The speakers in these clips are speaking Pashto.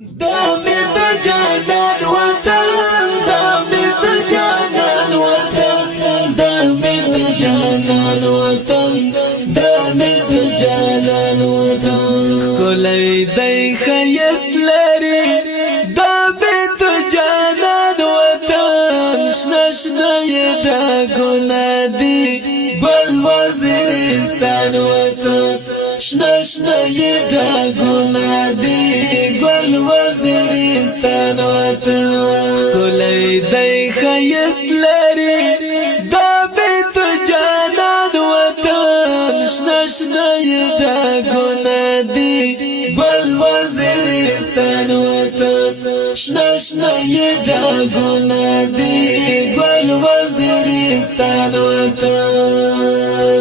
دامي تجانان وطن دامي تجانان وطن دامي تجانان وطن دامي تجانان وطن كلي داي خيست لري دامي تجانان وطن شنشنا يدا قنادي بالوزيرستان وطن شنشنا يدا قنادي وزیرستان وطن کلی دی خیست لري دا بیت جانان وطن شنشنی دا گناه دی بل وزیرستان وطن شنشنی دا گناه دی بل وزیرستان وطن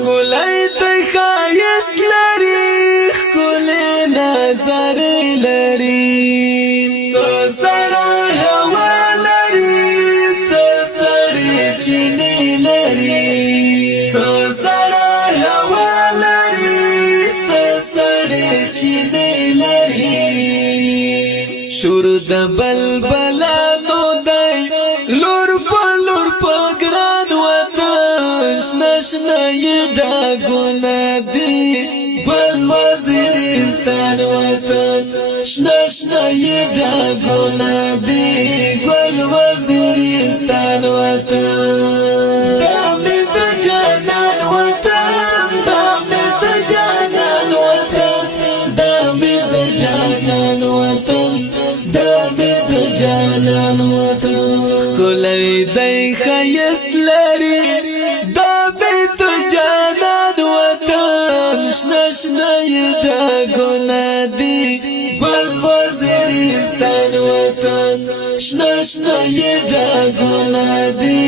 کلی دی خیست لري کلی نظر لري شور د بلبلانو دی لور په ګران وطن شنشنه ډاګونه دی بل وزیرستان وطن شنشنه ډاګونه دی ګل وزیرستان وطن دامي د جانان وطن دامي د جانان وطن دامي د جانان وطن دامي د جانان وطن کلی دی خیست لري دامي د جانان وطن شنشنه ډاګونه دی ګل وزیرستان وطن شنشنه ډاګونه دی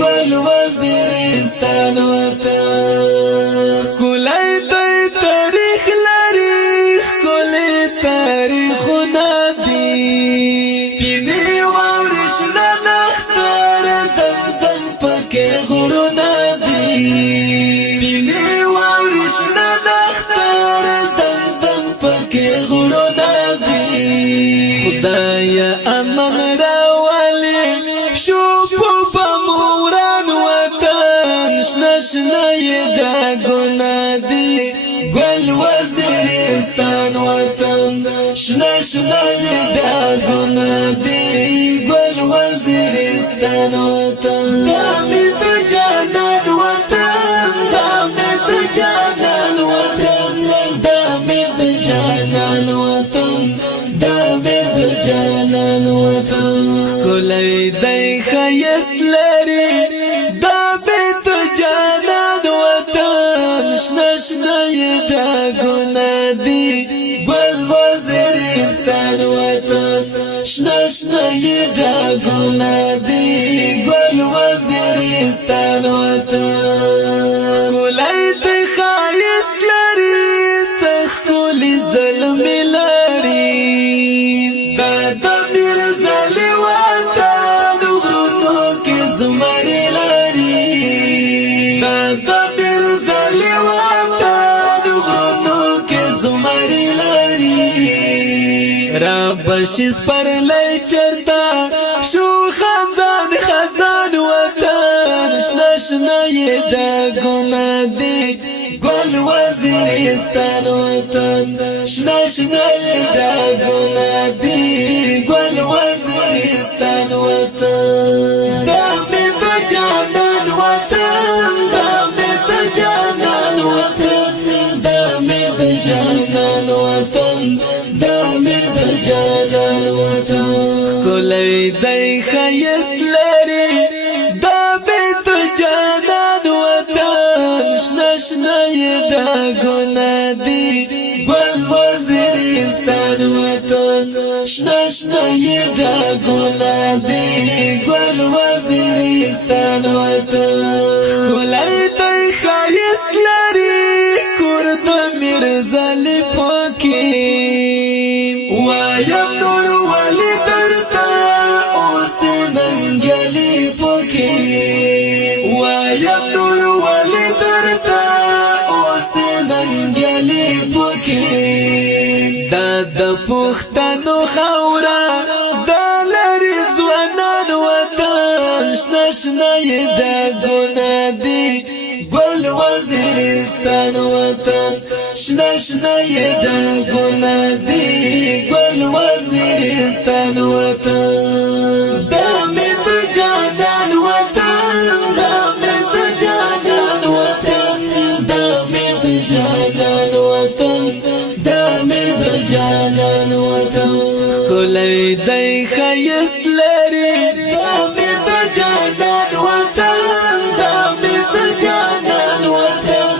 ګل وزیرستان وطن کلی دی تاریخ لري کلی تاریخونه سپینی وارشنا نختار دن پکی غرونا دی سپینی وارشنا نختار دن پکی غرونا دی خدایا امن راوالی شوپو بموران وطن شنشنای ډاګونه دی ګل وزیرستان وطن شنشنای ډاګونه دی ګل وزیرستان وطن دامي د جانان وطن دامي د جانان وطن دامي د جانان وطن دامي د جانان وطن کلی دی خیست لري دامي د جانان وطن شنشنه ډاګونه دی ګل وزیرستان وطن شنشنه ډاګونه دی ګل وزیرستان وطن کلی دی خیست لري سخولی ظلم لري دا د میرزلی وطن غرونو کې زمری لري دا د میرزلی وطن غرونو کې زمری لري را بشیز پر لئی چرتا شو خزان وطن شنشنه ډاګونه دی ګل وزیرستان وطن شنشنه ډاګونه دی ګل وزیرستان وطن دامي د جانان وطن دامي د جانان وطن دامي د جانان وطن دامي د جانان وطن کلی دی خیست لري دامي د جانان وطن شنشنه ډاګونه دی ګل وزیرستان وطن شنشنه ډاګونه دی ګل وزیرستان وطن کلی دی خیست لري کور د میرزلی پاکی وایم نور ولی درتا اوس ننګلی پاکی وایم نور ولی درتا اوس ننګلی پاکی دا د پښتنو خو یې ډاګونه دي ګل وزیرستان وطن شنه شنه یې ډاګونه دي ګل وزیرستان وطن دا مې د جانان وطن دا مې د جانان وطن دا مې د جانان وطن دا مې د جانان وطن کلی دی ښایست لري دا مې د جانان وطن دا مې د جانان وطن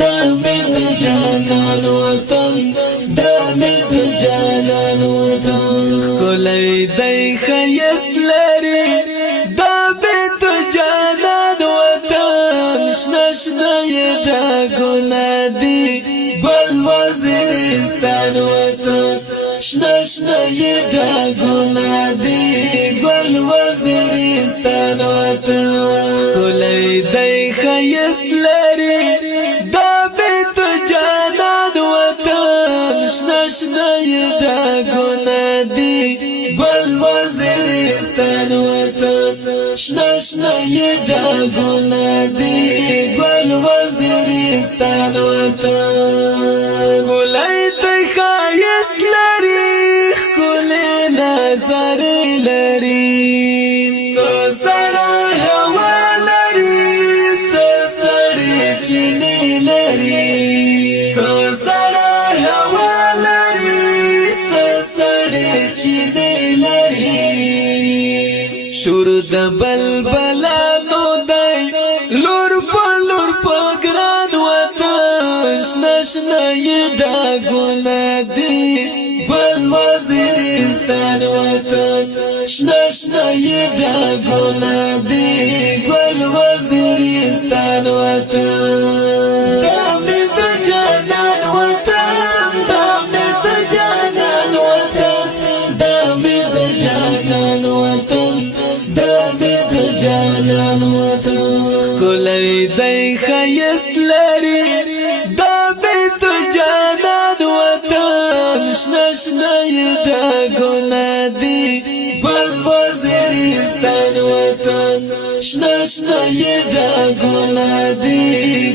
دا مې د جانان وطن دا مې د جانان وطن کلی دی ښایست لري دا مې د جانان وطن شنه شنه یې ډاګونه دي ګل وزیرستان وطن شنه شنه یې ډاګونه دي ګل وزیرستان وطن کلی دی ښایست لري دا مې د جانان وطن شنه شنه یې ډاګونه دي ګل وزیرستان وطن شنه شنه یې ډاګونه دي ګل وزیرستان وطن کلی دی ښایست لري ښکلې نظر لري څه سړه هوا لري څه سړې چینې لري څه سړه هوا لري څه سړې چینې لري شور د بلبلانو دی لور په لور په ګران وطن شنه شنه یې ډاګونه دي ګل وزیرستان وطن شنه شنه یې ډاګونه دي ګل وزیرستان وطن دا مې د جانان وطن دا مې د جانان وطن دا مې د جانان وطن دا مې د جانان وطن کلی دی ښایست لري دا مې د جانان وطن شنه شنه یې ډاګونه دي ګل وزیرستان وطن شنه شنه یې ډاګونه دي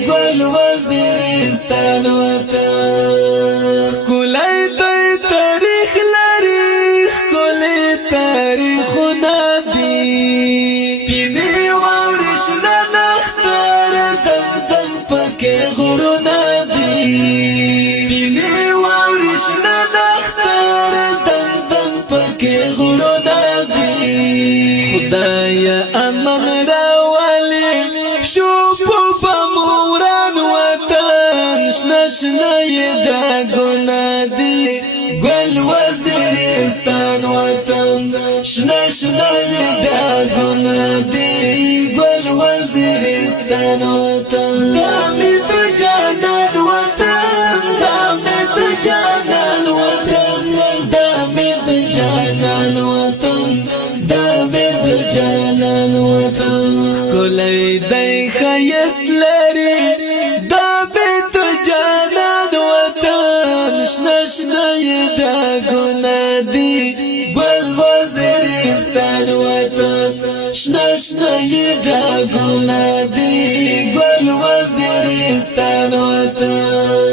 ګل وزیرستان وطن ښکلی دی تاریخ لري ښکلي تاریخونه دي سپینې واورې شنه نښتر دنګ دنګ پکې غرونه دي سپینې واورې شنه نښتر دنګ دنګ پکې غرونه دي خدایه امن راولي شو په بموران وطن شنه شنه یې ډاګونه دي ګل وزیرستان وطن شنه شنه یې ډاګونه دي ګل وزیرستان وطن دا مې د جانان وطن دا مې د جانان وطن دا مې د جانان وطن دا مې د جانان وطن کلی دی ښایست لري دا مې د جانان وطن شنه شنه یې ډاګونه دي ګل وزیرستان وطن شنه شنه یې ډاګونه دي ګل وزیرستان وطن